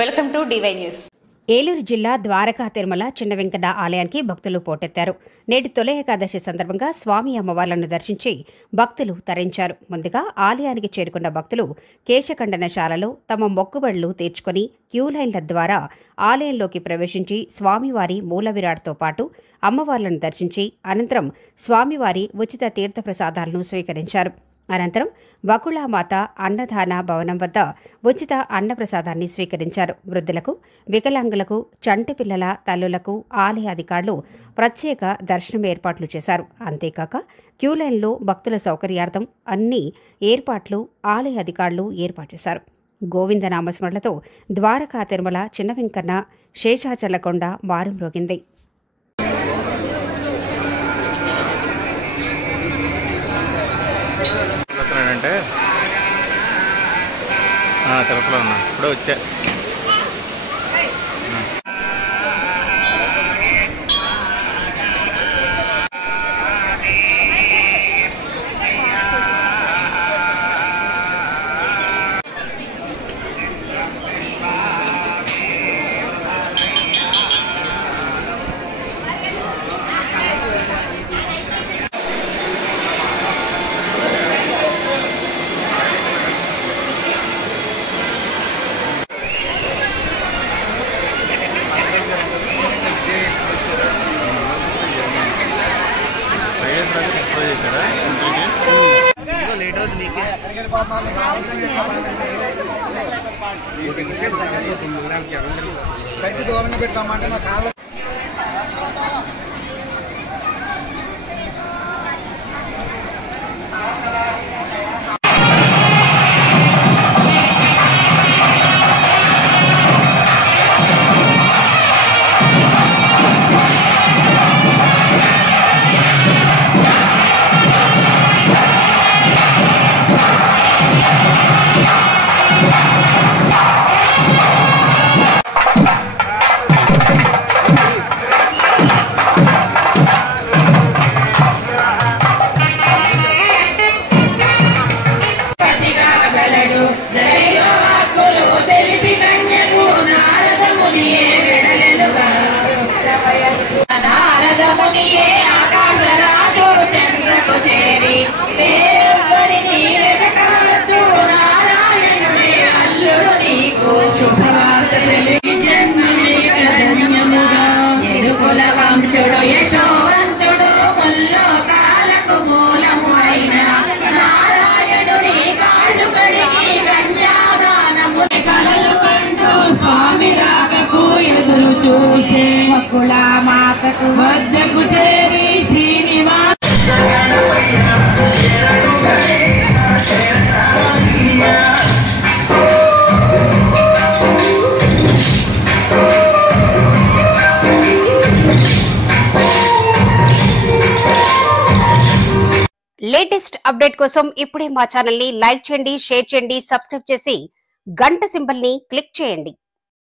Welcome to D Y news. Eluru జిల్లా ద్వారకా తిరుమల చిన్న వెంకన్న ఆలయానికి భక్తులు పోటెత్తారు. నేటి తొలి ఏకాదశి సందర్భంగా స్వామి అమ్మవార్లను దర్శించి భక్తులు తరించారు. ముందుగా ఆలయానికి చేరుకున్న భక్తులు కేశఖండనశాలలో తమ మొక్కుబడులు తీర్చుకుని క్యూలైన్ల ద్వారా ఆలయంలోకి ప్రవేశించి స్వామివారి మూల విరాట్తో పాటు అమ్మవార్లను దర్శించి అనంతరం స్వామివారి ఉచిత తీర్థప్రసాదాలను స్వీకరించారు. అనంతరం వకుళామాత అన్నదాన భవనం వద్ద ఉచిత అన్నప్రసాదాన్ని స్వీకరించారు. వృద్ధులకు, వికలాంగులకు, చంటి పిల్లల తల్లులకు ఆలయ అధికారులు ప్రత్యేక దర్శనం ఏర్పాట్లు చేశారు. అంతేకాక క్యూలైన్లో భక్తుల సౌకర్యార్థం అన్ని ఏర్పాట్లు ఆలయ అధికారులు ఏర్పాటు చేశారు. గోవిందనామస్మరణలతో ద్వారకా తిరుమల చిన్న వెంకన్న శేషాచలకొండ మారుమ్రోగింది. అంటే తిరుపతిలో ఉన్నా ఇప్పుడే వచ్చా. దూరంగా పెట్టామంటే నా కాళ్ళ మాతకు వద్దకు చేరి శ్రీనివాస లేటెస్ట్ అప్డేట్ కోసం ఇప్పుడే మా ఛానల్ ని లైక్ చేయండి, షేర్ చేయండి, సబ్స్క్రైబ్ చేసి గంట సింబల్ ని క్లిక్ చేయండి.